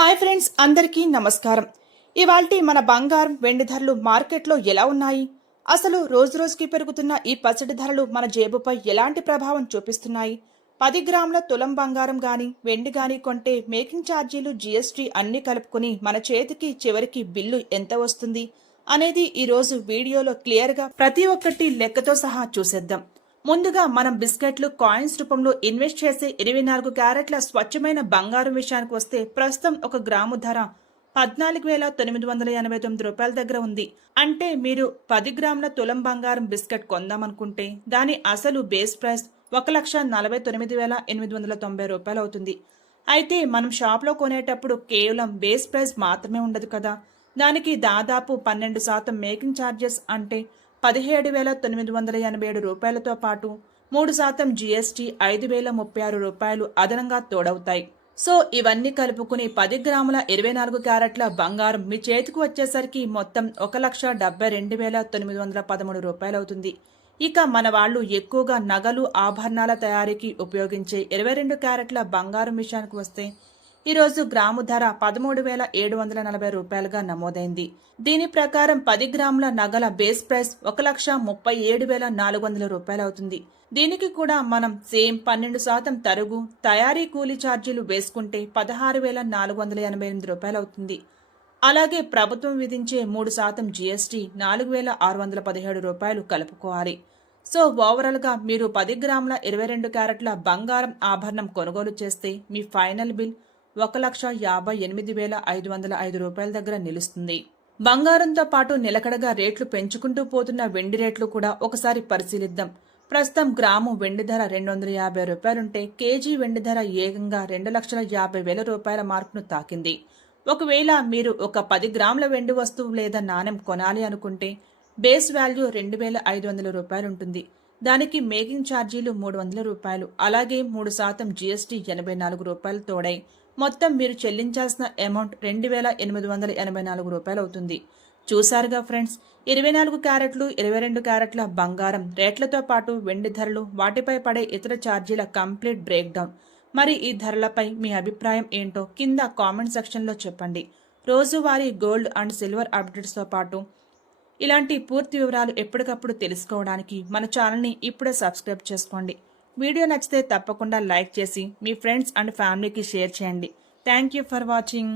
Hi friends, అందరికీ నమస్కారం. ఇవాల్టి మన బంగారం వెండి ధరలు మార్కెట్లో ఎలా ఉన్నాయి? అసలు రోజు రోజుకి పెరుగుతున్న ఈ పసిడి ధరలు మన జేబుపై ఎలాంటి ప్రభావం చూపిస్తున్నాయి? 10 గ్రాముల తులం బంగారం గాని వెండి గాని కొంటే మేకింగ్ ఛార్జీలు, జీఎస్టీ అన్ని కలుపుకుని మన చేతికి చివరికి బిల్లు ఎంత వస్తుంది అనేది ఈ రోజు వీడియోలో క్లియర్గా ప్రతి ఒక్కటి లెక్కతో సహా చూసేద్దాం. ముందుగా మనం బిస్కెట్లు, కాయిన్స్ రూపంలో ఇన్వెస్ట్ చేసే 24 క్యారెట్ల స్వచ్ఛమైన బంగారం విషయానికి వస్తే ప్రస్తుతం ఒక గ్రాము ధర 14,989 రూపాయల దగ్గర ఉంది. అంటే మీరు 10 గ్రాముల తులం బంగారం బిస్కెట్ కొందామనుకుంటే దాని అసలు బేస్ ప్రైస్ 1,49,890 రూపాయలు అవుతుంది. అయితే మనం షాప్లో కొనేటప్పుడు కేవలం బేస్ ప్రైస్ మాత్రమే ఉండదు కదా, దానికి దాదాపు 12% మేకింగ్ ఛార్జెస్ అంటే 17,987 రూపాయలతో పాటు 3% జీఎస్టీ 5,036 రూపాయలు అదనంగా తోడవుతాయి. సో ఇవన్నీ కలుపుకుని 10 గ్రాముల 24 క్యారెట్ల బంగారం మీ చేతికి వచ్చేసరికి మొత్తం 1,72,913 రూపాయలు అవుతుంది. ఇక మన వాళ్ళు ఎక్కువగా నగలు, ఆభరణాల తయారీకి ఉపయోగించే 22 క్యారెట్ల బంగారం విషయానికి వస్తే ఈరోజు గ్రాము ధర 13,740 రూపాయలుగా నమోదైంది. దీని ప్రకారం 10 గ్రాముల నగల బేస్ ప్రైస్ 1,37,400 రూపాయలు అవుతుంది. దీనికి కూడా మనం సేమ్ 12% తరుగు, తయారీ కూలీ ఛార్జీలు వేసుకుంటే 16,488 రూపాయలు అవుతుంది. అలాగే ప్రభుత్వం విధించే 3% జీఎస్టీ 4,617 రూపాయలు కలుపుకోవాలి. సో ఓవరాల్ గా మీరు 10 గ్రాముల 22 క్యారెట్ల బంగారం ఆభరణం కొనుగోలు చేస్తే మీ ఫైనల్ బిల్ 1,58,505 రూపాయల దగ్గర నిలుస్తుంది. బంగారంతో పాటు నిలకడగా రేట్లు పెంచుకుంటూ పోతున్న వెండి రేట్లు కూడా ఒకసారి పరిశీలిద్దాం. ప్రస్తుతం గ్రాము వెండి ధర 250 రూపాయలుంటే కేజీ వెండి ధర ఏకంగా 2,50,000 రూపాయల మార్కును తాకింది. ఒకవేళ మీరు ఒక 10 గ్రాముల వెండి వస్తువు లేదా నాణెం కొనాలి అనుకుంటే బేస్ వాల్యూ 2,500 రూపాయలుంటుంది. దానికి మేకింగ్ ఛార్జీలు 300 రూపాయలు, అలాగే 3% జీఎస్టీ 84 రూపాయలు తోడై మొత్తం మీరు చెల్లించాల్సిన అమౌంట్ 2,884 రూపాయలు అవుతుంది. చూశారుగా ఫ్రెండ్స్, 24 క్యారెట్లు, 22 క్యారెట్ల బంగారం రేట్లతో పాటు వెండి ధరలు, వాటిపై పడే ఇతర ఛార్జీల కంప్లీట్ బ్రేక్ డౌన్. మరి ఈ ధరలపై మీ అభిప్రాయం ఏంటో కింద కామెంట్ సెక్షన్లో చెప్పండి. రోజువారీ గోల్డ్ అండ్ సిల్వర్ అప్డేట్స్తో పాటు ఇలాంటి పూర్తి వివరాలు ఎప్పటికప్పుడు తెలుసుకోవడానికి మన ఛానల్ని ఇప్పుడే సబ్స్క్రైబ్ చేసుకోండి. వీడియో నచ్చితే తప్పకుండా లైక్ చేసి మీ ఫ్రెండ్స్ అండ్ ఫ్యామిలీకి షేర్ చేయండి. Thank you for watching.